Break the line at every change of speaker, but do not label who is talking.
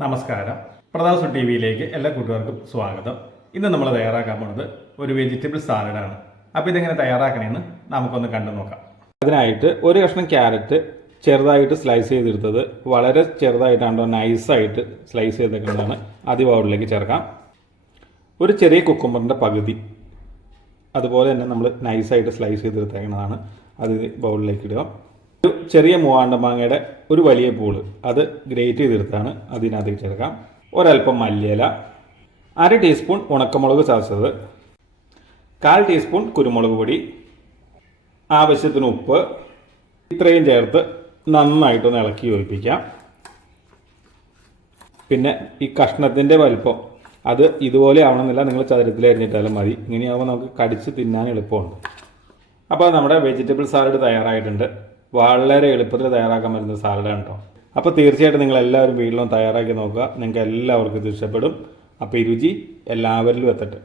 നമസ്കാരം. പ്രതാസ് ടി വിയിലേക്ക് എല്ലാ കൂട്ടുകാർക്കും സ്വാഗതം. ഇന്ന് നമ്മൾ തയ്യാറാക്കാൻ പോകുന്നത് ഒരു വെജിറ്റബിൾ സാലഡാണ് അപ്പോൾ ഇതെങ്ങനെ തയ്യാറാക്കണമെന്ന് നമുക്കൊന്ന് കണ്ടു നോക്കാം. അതിനായിട്ട് ഒരു കഷ്ണം ക്യാരറ്റ് ചെറുതായിട്ട് സ്ലൈസ് ചെയ്തെടുത്തത് വളരെ ചെറുതായിട്ടാണ് നൈസായിട്ട് സ്ലൈസ് ചെയ്തേക്കുന്നതാണ് ആദ്യ ബൗളിലേക്ക് ചേർക്കാം. ഒരു ചെറിയ കുക്കുമ്പറിന്റെ പകുതി. അതുപോലെ തന്നെ നമ്മൾ നൈസായിട്ട് സ്ലൈസ് ചെയ്തെടുത്തേക്കുന്നതാണ്. അത് ബൗളിലേക്ക് ഇടുക. ചെറിയ മൂവാണ്ടമാങ്ങയുടെ ഒരു വലിയ പൂൾ. അത് ഗ്രേറ്റ് ചെയ്തെടുത്താണ് അതിനകത്തേക്ക് ചേർക്കാം. ഒരല്പം മല്ലിയില അര ടീസ്പൂൺ ഉണക്കമുളക് ചതച്ചത് കാൽ ടീസ്പൂൺ കുരുമുളക് പൊടി ആവശ്യത്തിന് ഉപ്പ് ഇത്രയും ചേർത്ത് നന്നായിട്ടൊന്ന് ഇളക്കി യോജിപ്പിക്കാം. പിന്നെ ഈ കഷ്ണത്തിന്റെ വലിപ്പം അത് ഇതുപോലെ ആവണമെന്നില്ല നിങ്ങൾ ചതുരത്തിൽ അരിഞ്ഞിട്ടാലും മതി. ഇങ്ങനെയാവുമ്പോൾ നമുക്ക് കടിച്ച് തിന്നാൻ എളുപ്പമുണ്ട്. അപ്പോൾ നമ്മുടെ വെജിറ്റബിൾ സാലഡ് തയ്യാറായിട്ടുണ്ട്. വളരെ എളുപ്പത്തിൽ തയ്യാറാക്കാൻ പറ്റുന്ന സാലഡാണ് കേട്ടോ അപ്പോൾ തീർച്ചയായിട്ടും നിങ്ങൾ എല്ലാവരും വീട്ടിലും തയ്യാറാക്കി നോക്കുക. നിങ്ങൾക്ക് എല്ലാവർക്കും ഇത് ഇഷ്ടപ്പെടും. അപ്പോൾ ഈ രുചി എല്ലാവരിലും എത്തട്ടെ.